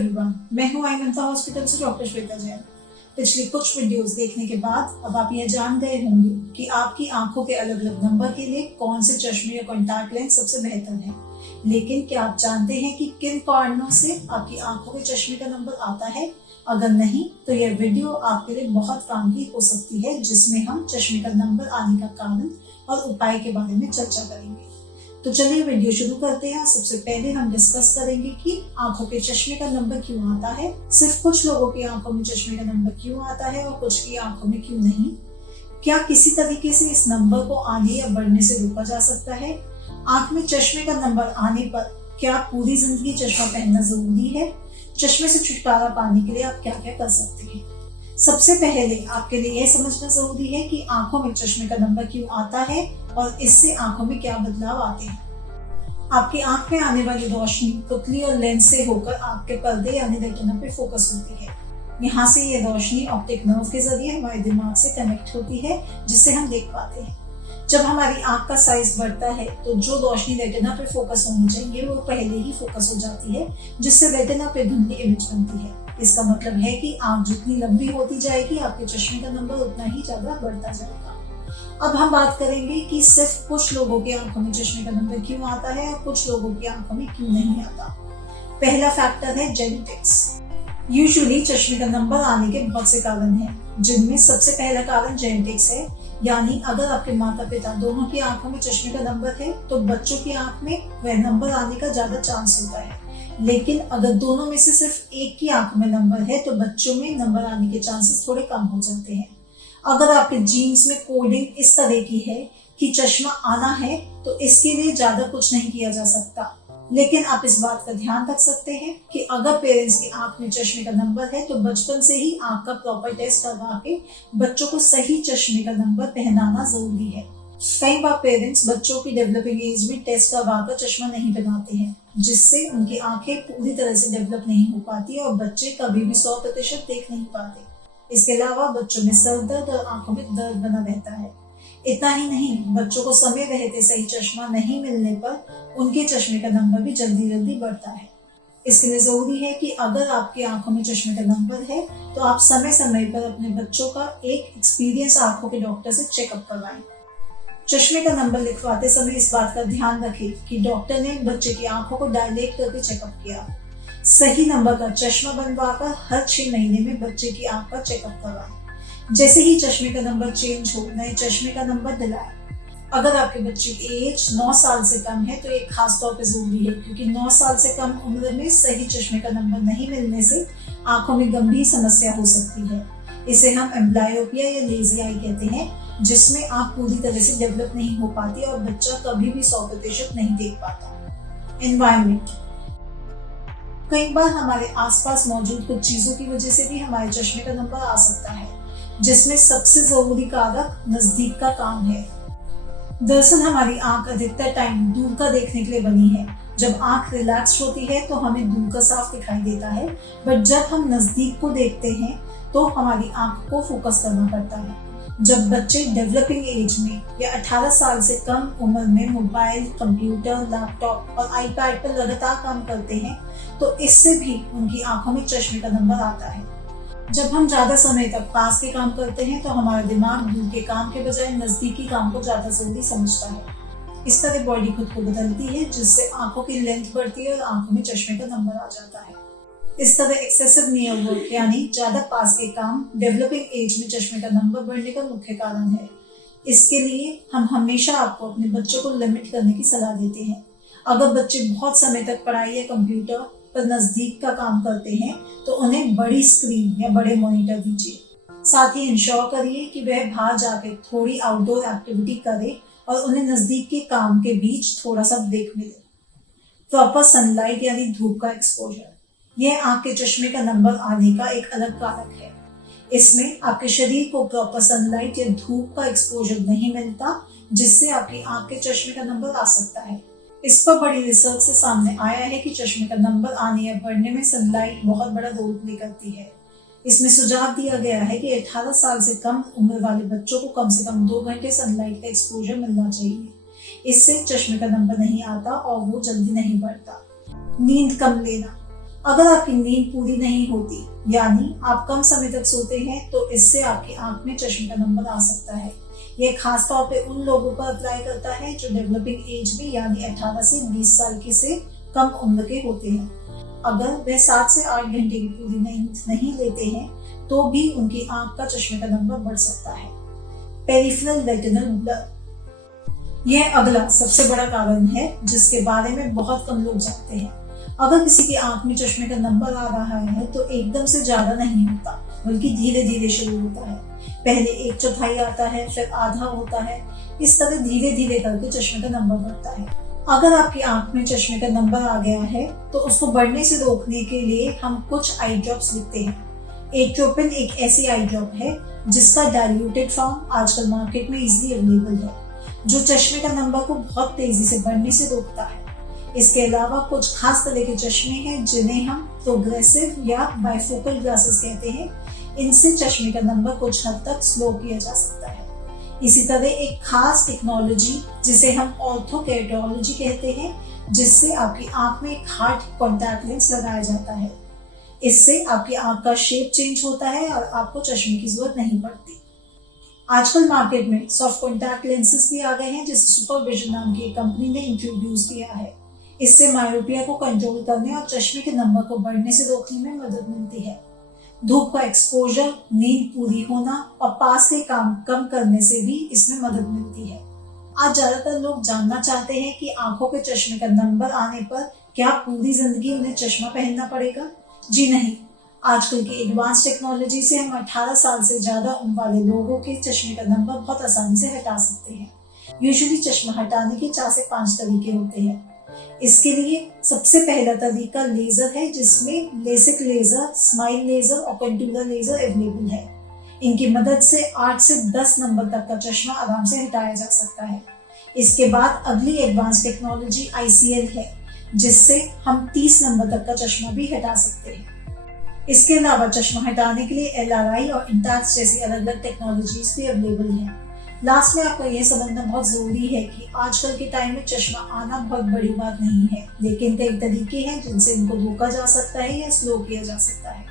Everyone, मैं हूं आइमंता hospital से डॉक्टर श्वेता जैन। पिछली कुछ वीडियोस देखने के बाद अब आप ये जान गए होंगे कि आपकी आंखों के अलग अलग नंबर के लिए कौन से चश्मे या कॉन्टैक्ट लेंस सबसे बेहतर है। लेकिन क्या आप जानते हैं कि किन कारणों से आपकी आंखों के चश्मे का नंबर आता है? अगर नहीं तो यह वीडियो आपके लिए बहुत काम की हो सकती है, जिसमें हम चश्मे का नंबर आने का कारण और उपाय के बारे में चर्चा करेंगे। तो चलिए वीडियो शुरू करते हैं। सबसे पहले हम डिस्कस करेंगे कि आंखों के चश्मे का नंबर क्यों आता है, सिर्फ कुछ लोगों की आंखों में चश्मे का नंबर क्यों आता है और कुछ की आंखों में क्यों नहीं, क्या किसी तरीके से इस नंबर को आने या बढ़ने से रोका जा सकता है, आंख में चश्मे का नंबर आने पर क्या पूरी जिंदगी चश्मा पहनना जरूरी है, चश्मे से छुटकारा पाने के लिए आप क्या क्या कर सकते हैं। सबसे पहले आपके लिए यह समझना जरूरी है कि आंखों में चश्मे का नंबर क्यों आता है और इससे आंखों में क्या बदलाव आते हैं। आपकी आंख में आने वाली रोशनी पुतली और लेंस से होकर आपके पर्दे यानी रेटिना पे फोकस होती है। यहाँ से ये रोशनी ऑप्टिक नर्व के जरिए हमारे दिमाग से कनेक्ट होती है, जिससे हम देख पाते हैं। जब हमारी आंख का साइज बढ़ता है तो जो रोशनी रेटिना पे फोकस होनी चाहिए वो पहले ही फोकस हो जाती है, जिससे रेटिना पे धुंधली इमेज बनती है। इसका मतलब है कि आंख जितनी लंबी होती जाएगी आपके चश्मे का नंबर उतना ही ज्यादा बढ़ता जाएगा। अब हम बात करेंगे कि सिर्फ कुछ लोगों की आंखों में चश्मे का नंबर क्यों आता है और कुछ लोगों की आंखों में क्यों नहीं आता। पहला फैक्टर है जेनेटिक्स। यूजुअली चश्मे का नंबर आने के बहुत से कारण हैं, जिनमें सबसे पहला कारण जेनेटिक्स है। यानी अगर आपके माता पिता दोनों की आंखों में चश्मे का नंबर है तो बच्चों की आंख में वह नंबर आने का ज्यादा चांस होता है। लेकिन अगर दोनों में से सिर्फ एक की आंख में नंबर है तो बच्चों में नंबर आने के चांसेस थोड़े कम हो जाते हैं। अगर आपके जीन्स में कोडिंग इस तरह की है कि चश्मा आना है तो इसके लिए ज्यादा कुछ नहीं किया जा सकता। लेकिन आप इस बात का ध्यान रख सकते हैं कि अगर पेरेंट्स की आंख में चश्मे का नंबर है तो बचपन से ही आंख का प्रॉपर टेस्ट करवा के बच्चों को सही चश्मे का नंबर पहनाना जरूरी है। कई बार पेरेंट्स बच्चों की डेवलपिंग एज में टेस्ट करवाकर चश्मा नहीं पहनाते हैं, जिससे उनकी आंखें पूरी तरह से डेवलप नहीं हो पाती और बच्चे कभी भी 100% देख नहीं पाते। इसके अलावा बच्चों में सर दर्द और आंखों में दर्द बना रहता है। इतना ही नहीं, बच्चों को समय रहते सही चश्मा नहीं मिलने पर उनके चश्मे का नंबर भी जल्दी जल्दी बढ़ता है। इसके लिए जरूरी है कि अगर आपकी आंखों में चश्मे का नंबर है तो आप समय समय पर अपने बच्चों का एक एक्सपीरियंस आंखों के डॉक्टर से चेकअप करवाएं। चश्मे का नंबर लिखवाते समय इस बात का ध्यान रखें कि डॉक्टर ने बच्चे की आंखों को डायलेट करके चेकअप किया। सही नंबर का चश्मा बनवाकर हर 6 महीने में बच्चे की आंख का चेकअप करवाएं। जैसे ही चश्मे का नंबर चेंज हो, नए चश्मे का नंबर दिलाएं। अगर आपके बच्चे की एज 9 साल से कम है तो ये खास तौर पे जरूरी है, क्योंकि 9 साल से कम उम्र में सही चश्मे का नंबर नहीं मिलने से आंखों में गंभीर समस्या हो सकती है। इसे हम एम्ब्लायोपिया या लेजी आई कहते हैं, जिसमें आंख पूरी तरह से डेवलप नहीं हो पाती और बच्चा कभी भी 100% नहीं देख पाता। एनवायरमेंट। कई बार हमारे आसपास मौजूद कुछ चीजों की वजह से भी हमारे चश्मे का नंबर आ सकता है, जिसमें सबसे जरूरी कारक नजदीक का काम है। दरअसल हमारी आंख अधिकतर टाइम दूर का देखने के लिए बनी है। जब आंख रिलैक्स होती है तो हमें दूर का साफ दिखाई देता है, बट जब हम नजदीक को देखते हैं तो हमारी आंख को फोकस करना पड़ता है। जब बच्चे डेवलपिंग एज में या 18 साल से कम उम्र में मोबाइल, कंप्यूटर, लैपटॉप और आईपैड पर लगातार काम करते हैं तो इससे भी उनकी आंखों में चश्मे का नंबर आता है। जब हम ज्यादा समय तक पास के काम करते हैं तो हमारा दिमाग दूर के काम के बजाय नजदीकी काम को ज्यादा जल्दी समझता है। इस तरह बॉडी खुद को बदलती है, जिससे आंखों की लेंथ बढ़ती है और आंखों में चश्मे का नंबर आ जाता है। इस तरह एक्सेसिव नियर वर्क यानी ज्यादा पास के काम डेवलपिंग एज में चश्मे का नंबर बढ़ने का मुख्य कारण है। इसके लिए हम हमेशा आपको अपने बच्चों को लिमिट करने की सलाह देते हैं। अगर बच्चे बहुत समय तक पढ़ाई या कंप्यूटर पर नजदीक का काम करते हैं तो उन्हें बड़ी स्क्रीन या बड़े मॉनिटर दीजिए। साथ ही इंश्योर करिए कि वह बाहर जाके थोड़ी आउटडोर एक्टिविटी करे और उन्हें नजदीक के काम के बीच थोड़ा सा ब्रेक मिले। प्रॉपर सनलाइट यानी धूप का एक्सपोजर, यह आंख के चश्मे का नंबर आने का एक अलग कारक है। इसमें आपके शरीर को प्रॉपर सनलाइट या धूप का एक्सपोजर नहीं मिलता, जिससे आपकी आंख के चश्मे का नंबर आ सकता है। इस पर बड़ी रिसर्च से सामने आया है कि चश्मे का नंबर आने या बढ़ने में सनलाइट बहुत बड़ा रोल प्ले करती है। इसमें सुझाव दिया गया है कि 18 साल से कम उम्र वाले बच्चों को कम से कम 2 घंटे सनलाइट का एक्सपोजर मिलना चाहिए। इससे चश्मे का नंबर नहीं आता और वो जल्दी नहीं बढ़ता। नींद कम लेना। अगर आपकी नींद पूरी नहीं होती यानी आप कम समय तक सोते हैं तो इससे आपकी आंख में चश्मे का नंबर आ सकता है। यह खास तौर पे उन लोगों पर अप्लाई करता है जो डेवलपिंग एज में यानी 18 से 20 साल की से कम उम्र के होते हैं। अगर वह 7 से 8 घंटे की पूरी नींद नहीं लेते हैं तो भी उनकी आंख का चश्मे का नंबर बढ़ सकता है। पेरिफेरल रेटिनल ब्लर, यह अगला सबसे बड़ा कारण है जिसके बारे में बहुत कम लोग जानते हैं। अगर किसी की आंख में चश्मे का नंबर आ रहा है तो एकदम से ज्यादा नहीं होता, बल्कि धीरे धीरे शुरू होता है। पहले 1/4 आता है, फिर आधा होता है। इस तरह धीरे धीरे करके चश्मे का नंबर बढ़ता है। अगर आपकी आंख में चश्मे का नंबर आ गया है तो उसको बढ़ने से रोकने के लिए हम कुछ आई ड्रॉप्स लिखते हैं। एट्रोपिन एक ऐसी आई ड्रॉप है जिसका डाइल्यूटेड फॉर्म आजकल मार्केट में इजीली अवेलेबल है, जो चश्मे का नंबर को बहुत तेजी से बढ़ने से रोकता है। इसके अलावा कुछ खास तरह के चश्मे हैं जिन्हें हम प्रोग्रेसिव या बाइफोकल ग्लासेस कहते हैं। इनसे चश्मे का नंबर कुछ हद तक स्लो किया जा सकता है। इसी तरह एक खास टेक्नोलॉजी जिसे हम ऑर्थोकेरेटोलॉजी कहते हैं, जिससे आपकी आंख में एक हार्ड कॉन्टैक्ट लेंस लगाया जाता है। इससे आपकी आंख का शेप चेंज होता है और आपको चश्मे की जरूरत नहीं पड़ती। आजकल मार्केट में सॉफ्ट कॉन्टैक्ट लेंसेज भी आ गए हैं जिसे सुपरविजन नाम की एक कंपनी ने इंट्रोड्यूस किया है। इससे मायोपिया को कंट्रोल करने और चश्मे के नंबर को बढ़ने से रोकने में मदद मिलती है। धूप का एक्सपोजर, नींद पूरी होना और पास के काम कम करने से भी इसमें मदद मिलती है। आज ज्यादातर लोग जानना चाहते हैं कि आंखों के चश्मे का नंबर आने पर क्या पूरी जिंदगी उन्हें चश्मा पहनना पड़ेगा? जी नहीं। आजकल की एडवांस टेक्नोलॉजी से हम 18 साल से ज्यादा उम्र वाले लोगों के चश्मे का नंबर बहुत आसानी से हटा सकते हैं। यूजुअली चश्मा हटाने के 4 से 5 तरीके होते हैं। इसके लिए सबसे पहला तरीका लेजर है, जिसमें लेसिक लेजर, स्माइल लेजर और कंटूलर लेजर अवेलेबल है। इनकी मदद से 8 से 10 नंबर तक का चश्मा आराम से हटाया जा सकता है। इसके बाद अगली एडवांस टेक्नोलॉजी ICL है, जिससे हम 30 नंबर तक का चश्मा भी हटा सकते हैं। इसके अलावा चश्मा हटाने के लिए LRI और इंटैक्स जैसी अलग अलग टेक्नोलॉजीज भी अवेलेबल हैं। लास्ट में आपको यह समझना बहुत जरूरी है कि आजकल के टाइम में चश्मा आना बहुत बड़ी बात नहीं है, लेकिन कई तरीके हैं जिनसे इनको रोका जा सकता है या स्लो किया जा सकता है।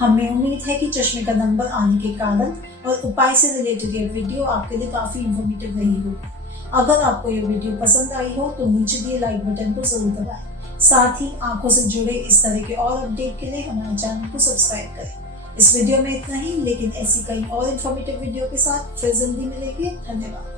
हमें उम्मीद है कि चश्मे का नंबर आने के कारण और उपाय से रिलेटेड ये वीडियो आपके लिए काफी इंफॉर्मेटिव रही होगी। अगर आपको ये वीडियो पसंद आई हो तो नीचे दिए लाइक बटन को जरूर दबाएं। साथ ही आंखों से जुड़े इस तरह के और अपडेट के लिए हमारे चैनल को सब्सक्राइब करें। इस वीडियो में इतना ही, लेकिन ऐसी कई और इन्फॉर्मेटिव वीडियो के साथ फिर जल्दी मिलेंगे। धन्यवाद।